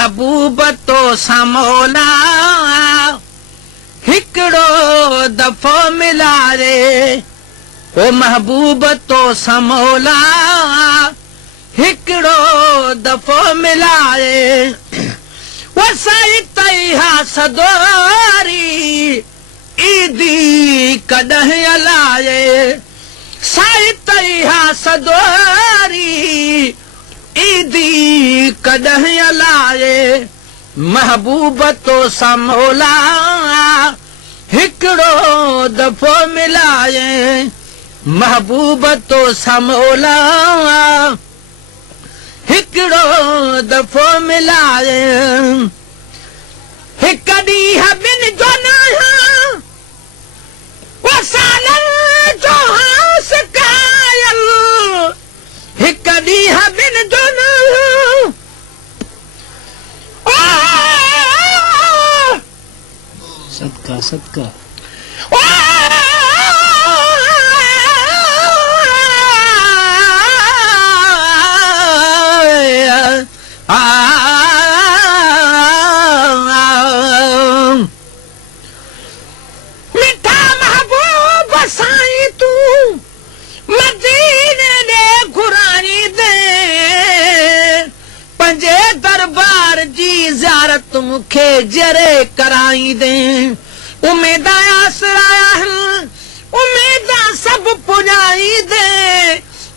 महबूब तो समोला हिकड़ो दफ़ो मिलारे ओ महबूब तो समोला हिकड़ो दफ़ो मिलारे वसाई तैहा सदोरी ईदी कॾहिं अलाए साई तैहा सदोरी ईदी कॾहिं अलाए महबूब तो समोला हिकड़ो दफ़ो मिलाए महबूब तो समोला हिकड़ो दफ़ो मिलाए हिक ॾींहुं ॿिनि जो न सालनि जो हास कायल हिक ॾींहुं ॿिनि जो न सदका सदका मिठा महबूब साईं तू मदीने ॾे घुराई दे पंहिंजे दरबार जी ज़ियारत मूंखे जरे कराई दे उमेदा आसरा आहिनि उमेदा सभु पुॼाई दे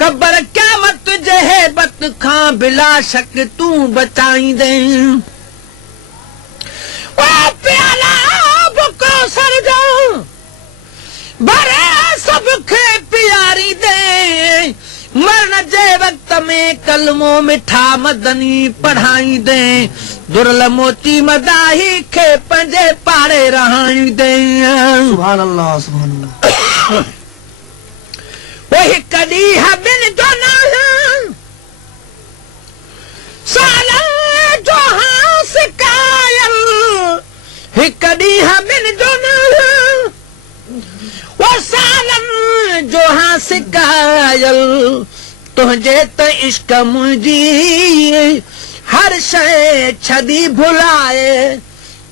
कबर क़यामत जे हेबत खां बिला शक तूं बचाई दे ओ प्याला कौसर जो भरे सभु खे पियारी दे मरण जे वक्त में कलमो मिठा मदनी पढ़ाई दे दुर्ल मोती मदाही खे पंहिंजे पाड़े रहाई दे सुभान अल्लाह सुभान अल्लाह वो हिक ॾींहुं ॿिनि जो न सालनि जो हास कायल हिक ॾींहुं ॿिनि जो न वो सालनि जो हास कायल तुंहिंजे त इश्क मुंहिंजी हर शइ छॾी भुलाए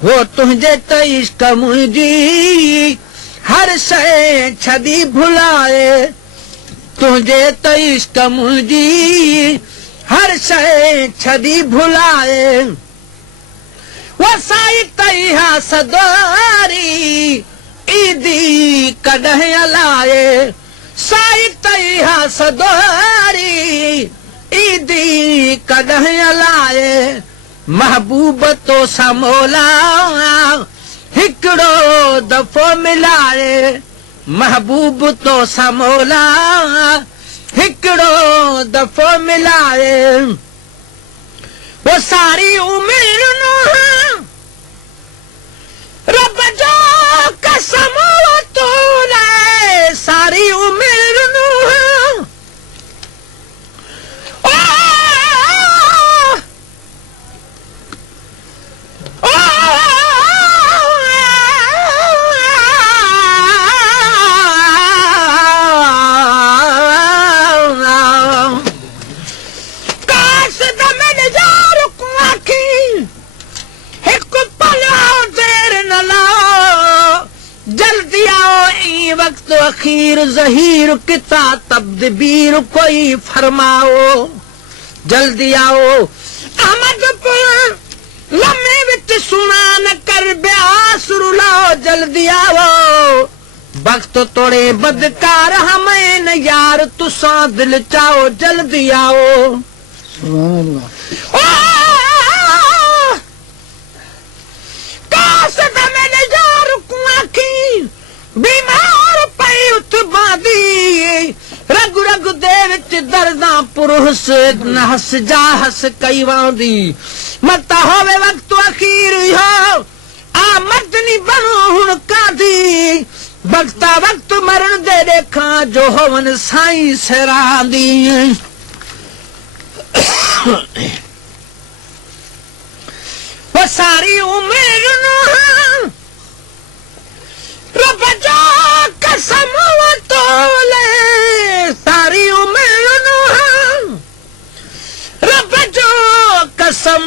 वो तुंहिंजे त इश्क मुंहिंजी हर शइ छॾी भुलाए तुंहिंजे त इश्क मुंहिंजी हर शइ छॾी भुलाए वसाई तैहा सदोरी ईदी कॾहिं अलाए साई तैहा सदोरी ईदी कॾहिं अलाए महबूब तो समोला हिकड़ो दफ़ो मिलाए महबूब तो समोला हिकड़ो दफ़ो मिलाए वो सारी उमिरि रब जो कसम तो लाए सारी उमिरि वक्त अखीर ज़हीर किता तब्दीर कोई फरमाओ जल्दी आओ अहमदपुर लम्हे विच सुना न कर ब्यास रुलाओ जल्दी आओ वक्त तोड़े बदकार हमें न यार तुसा दिल चाओ जल्दी आओ सुभान अल्लाह काश मैंने यार को आखी बीमार पई उठ बांदी रग रग दे विच दर्दां पुरहस नहस जाहस कई वांदी मत होवे वक्त अखीर हो आमद नी बनो हुन कादी वक्ता वक्त मरण दे देखा जो होवन साईं सरांदी वो सारी उम्र रब जो कसम तोले सारी उम्र रब जो कसम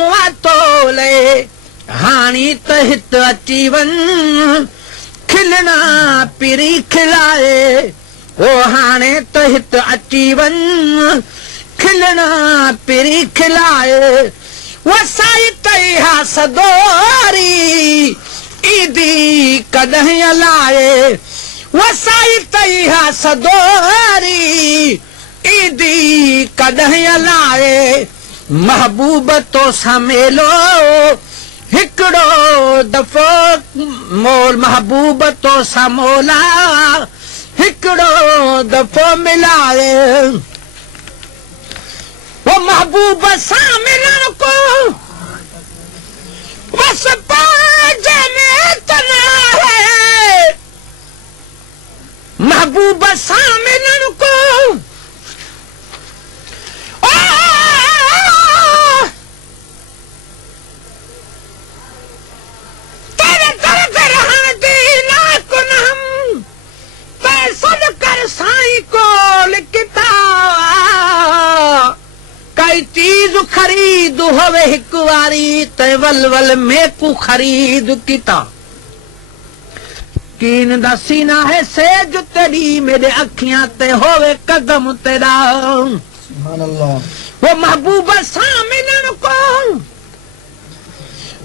तोले हाणी त हित अची वञ खिलना पिरी खिलाए ओ हाणे त हित अची वञ खिलना पिरी खिलाए वसाई तैहा सदोरी ईदी कॾहिं अलाए वसाई तैहा सदोरी ईदी कॾहिं अलाए महबूब तो समेलो हिकिड़ो दफ़ो मोल महबूब तो समोला हिकिड़ो दफ़ो मिलाए वो महबूब सां मिलण को बस पांच में तना है महबूब सां मिलण को तेरे दर पे रहण दी लाकुन हम पैसद कर साईं को लिखता कई चीज खरीद होवे हिक वारी ते वल वल में को खरीद किता कीन दा सीना है सेज तेरी मेरे अखियां ते होवे कदम तेरा सुभान अल्लाह वो महबूब सां मिलण को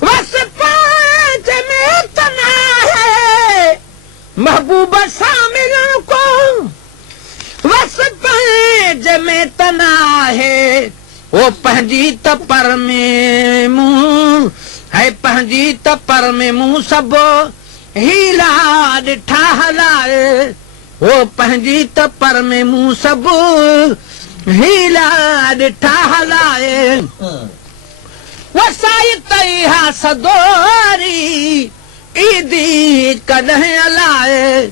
बस पांच में तना है महबूब सां मिलण को बस पांच में तना है वो पंहिंजी तपर में मुंह है पंहिंजी तपर में मुंह सब हीला ॾिठा हलाए वो पंहिंजी तपर में मुंह सब हीला ॾिठा हलाए वसाई तैहा सदोरी ईदी कॾहिं अलाए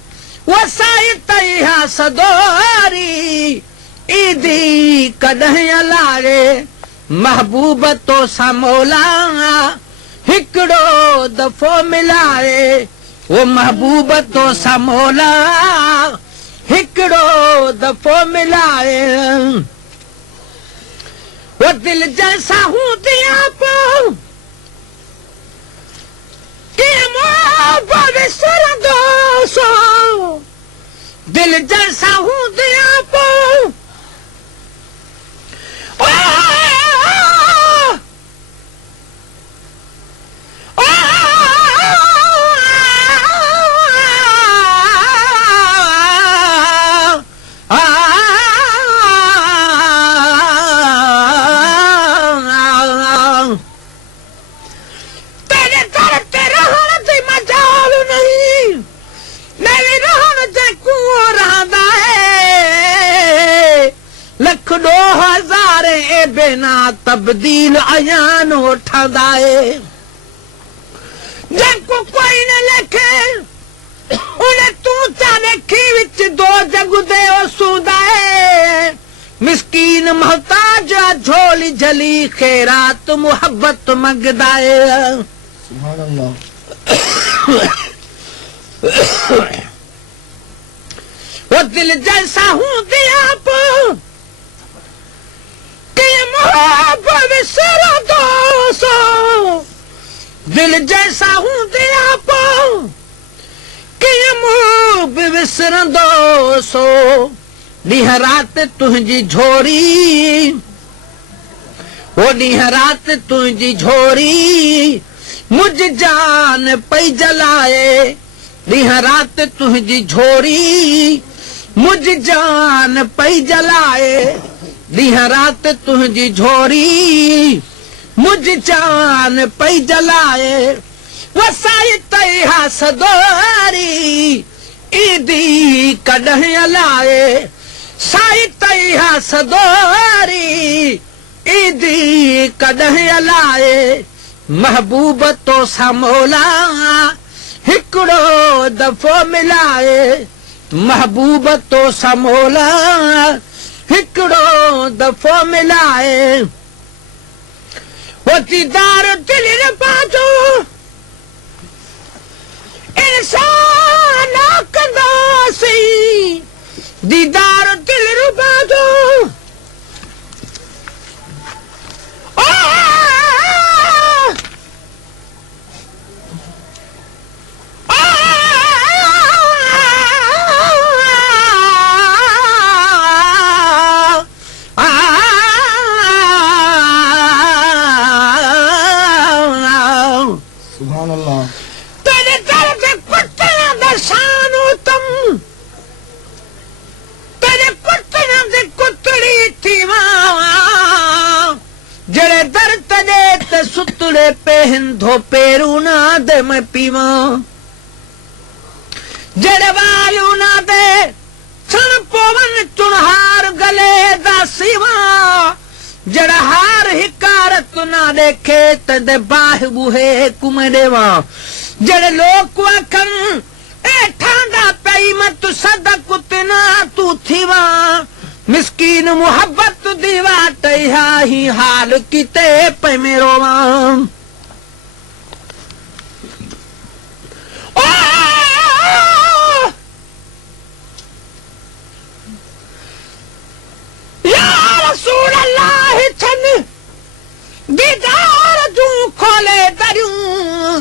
वसाई तैहा सदोरी ईदी कॾहिं अलाए महबूब तो समोला हिकिड़ो दफ़ो मिलाए वो महबूब तो समोला हिकिड़ो दफ़ो मिलाए वो दिल जैसा हूँ दिया पो कि विसर दो सो दिल जैसा हूँ दिया पो बिना तब्दील अयान वठंदा है जेको कोई न लिखे उन्हें तू चा लिखी विच दो जग दे सूंदा है मिस्कीन मोहताज झोली जली खैरात मोहब्बत मंगदा है सुभान अल्लाह वो दिल जैसा हूँ दिया पो विसर दो सो दिल जैसा हूँ दिया पो कि विसर दो सो ॾींहं राति तुंहिंजी झोरी वो ॾींहं राति तुंहिंजी झोरी मुझ जान पई जलाए ॾींहं राति तुंहिंजी झोरी मुझ जान पई जलाए ॾींहं राति तुंहिंजी झोरी मुझ जान पई जलाए वसाई तैहा सदोरी ईदी कॾहिं अलाए साई तैहा सदोरी ईदी कॾहिं अलाए महबूब तो समोला हिकिड़ो दफ़ो मिलाए महबूब तो समोला हिकिड़ो दफ़ो मिलाए वो दीदार दिल पाजो इंसान कंदासी दीदार दिल पाजो पे हिंदो पेरू ना दे मैं पीवा जड़ वालू ना दे छण पवन चुनहार गले दा सीवा जड़ हार हिकारत ना देखे तद बाह बुहे कुमरेवा जड़ लोग आखन ए ठांडा पई मत सदक तना तू थीवा मिस्कीन मुहब्बत दीवा तैहा ही हाल किते पे मेरोवा या रसूल अल्लाह छन दीदार जू खोले दरियूं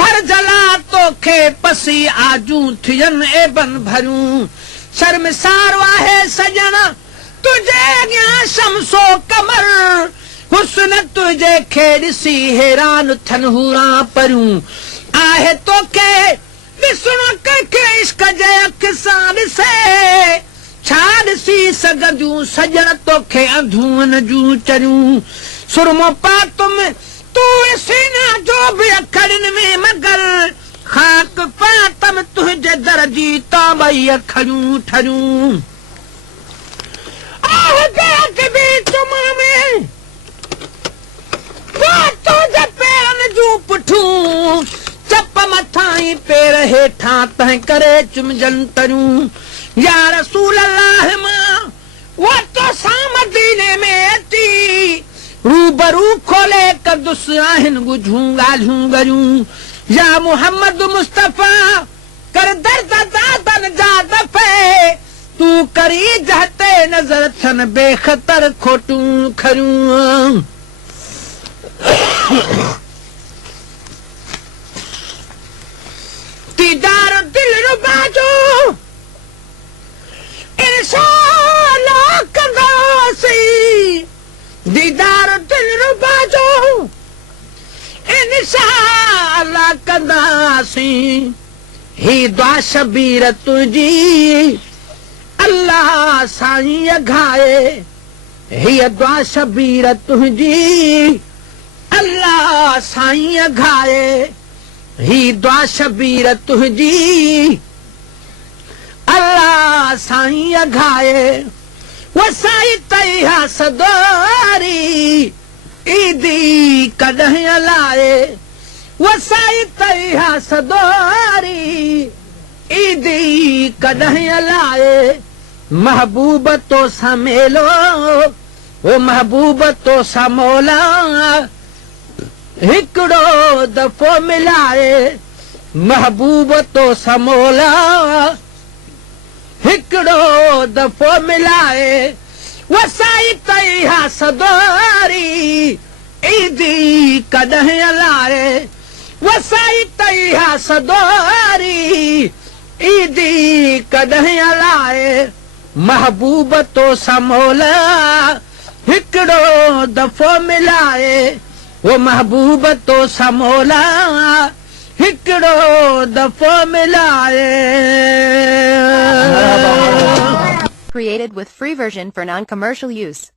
भर जला तोखे पसी आजू थियन एबन भरियूं शर्मसार वाहे सजन तुझे अॻियां शमसो कमर हुस्न तुझे खे ॾिसी हैरान थन हूरा परियूं आहे तोखे ॾिसणो कंहिंखे इश्क जे अख सां ॾिसे छा ॾिसी सघंदियूं सजण तोखे अंधूअन जूं चरियूं सुरमो पातुम तूं सीना जो बि अखरनि में मगर खाक पातम तुंहिंजे दर जी ताबई अखरियूं ठरियूं आहे बेद बि चुमा में तुंहिंजे पेरनि जूं पुठियूं चप मथां ई पेर हेठां तंहिं करे चुमजनि तरियूं या रसूल अल्लाह मां वो तो मदीने में अची रूबरू खोले कदुस आहिनि ॻुझूं ॻाल्हियूं ॻरियूं या मोहम्मद मुस्तफा कर दर्द दादन जा दफ़े तू करी जहते नजर थन बेखतर खोटूं खरियूं दीदार दिल रुबा जो इंशाअल्लाह कंदासी दीदार दिल रुबा जो इंशाअल्लाह कंदासी ही दुआ शबीर तुझी अल्लाह साईं घाए ही दुआ शबीर तुझी अल्लाह साईं घाए ही दुआ शबीर तुझी अल्लाह साईं घाए वसाई तैहा सदारी ईदी कॾहिं लाए वसाई तैहा सदारी ईदी कॾहिं लाए महबूब तो समेलो ओ महबूब तो समोला हिकिड़ो दफ़ो मिलाए महबूब तो समोला हिकिड़ो दफ़ो मिलाए वसाई तैहा सदारी ईदी कॾहिं लाए वसाई तैहा सदारी ईदी कॾहिं लाए महबूब तो समोला हिकिड़ो दफ़ो मिलाए वो महबूब तो समोला हिकिड़ो दफ़ो मिलाए Created with free version for non-commercial use.